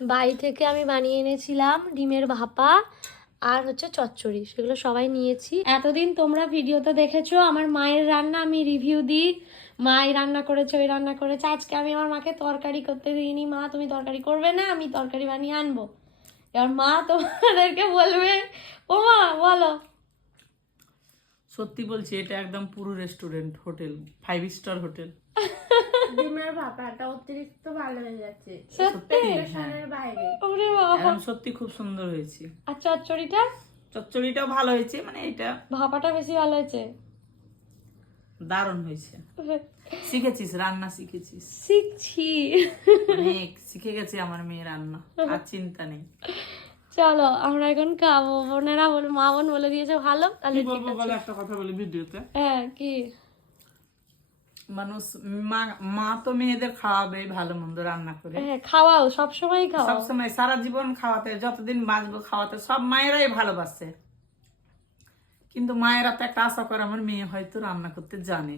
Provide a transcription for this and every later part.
বাড়ি থেকে আমি বানিয়ে এনেছিলাম ডিমের ভাপা আর হচ্ছে চচ্চড়ি, সেগুলো সবাই নিয়েছি। এতদিন তোমরা ভিডিওতে দেখেছ, আমার মায়ের রান্না আমি রিভিউ দিই। মা এই রান্না করেছে, ওই রান্না করেছে। আজকে আমি আমার মাকে তরকারি করতে দিইনি। মা, তুমি তরকারি করবে না, আমি তরকারি বানিয়ে আনব। এবার মা তোমাদেরকে বলবে, ও মা, বলো। সত্যি বলছি, এটা একদম পুরো restaurant hotel five star hotel. ডিমের ভাপাটা অতিরিক্ত ভালো হয়ে যাচ্ছে। সত্যি? বাইরে। ওরে বাবা। সত্যি খুব সুন্দর হয়েছে। আর চচ্চড়িটা? চচ্চড়িটাও ভালো হয়েছে মানে এটা ভাপাটা বেশি ভালো হয়েছে? দারুণ হয়েছে। শিখেছিস রান্না শিখেছিস। শিখছি। অনেক শিখে গেছে আমার মেয়ে রান্না আর চিন্তা নেই। চলো আমরা এখন খাব। বোনেরা বলে মা বোন বলে দিয়েছে ভালো তাহলে ঠিক বলব আছে। বলে একটা কথা বলি ভিডিওতে। হ্যাঁ কি? মানুষ মা মা তো মেয়েদের খাওয়াবে ভালো মন্দ রান্না করে। হ্যাঁ খাওয়াও সারা জীবন খাওয়াতে যতদিন বাঁচবো খাওয়াতে সব মায়েরাই ভালোবাসে। কিন্তু মায়েরা তো একটা আশা করে আমার মেয়ে হয়তো রান্না করতে জানে।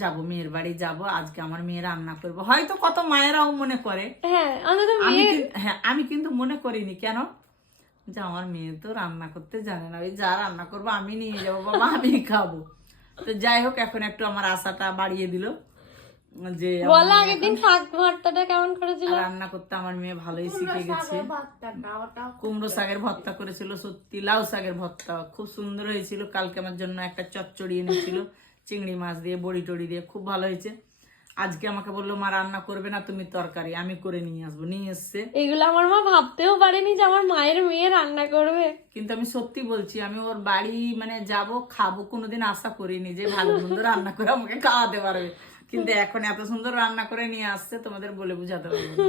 যাব মেয়ের বাড়ি যাব আজকে আমার মেয়ে রান্না করব। হয়তো কত মায়েরাও মনে করে। হ্যাঁ আমি হ্যাঁ আমি কিন্তু মনে করিনি। কেন? যে আমার মেয়ে তো রান্না করতে জানে না। ওই যা রান্না করব আমি নিয়ে যাব বাবা আমি খাব। তো যাই হোক এখন একটু আমার আশাটা বাড়িয়ে দিল যে বলো আগের দিন শাক ভর্তাটা কেমন করেছিল? রান্না করতে আমার মেয়ে ভালোই শিখে গেছে। কুমড়ো শাকের ভর্তা করেছিল সত্যি লাউ শাকের ভর্তা খুব সুন্দর হয়েছিল। কালকে আমার জন্য একটা চচ্চড়ি এনেছিল চিংড়ি মাছ দিয়ে বড়ি টড়ি দিয়ে খুব ভালো হয়েছে। আজকে আমাকে বলল মা রান্না করবে না তুমি তরকারি। আমি করে নিয়ে আসব। নিয়ে এসছে। এগুলো আমার মা ভাবতেও পারেনি যে আমার মায়ের মেয়ে রান্না করবে। কিন্তু আমি সত্যি বলছি আমি ওর বাড়ি মানে যাব খাব কোনোদিন আশা করিনি যে ভালো সুন্দর রান্না করে আমাকে খাওয়াতে পারবে। কিন্তু এখন এত সুন্দর রান্না করে নিয়ে আসছে তোমাদের বলে বুঝাতে পারব না।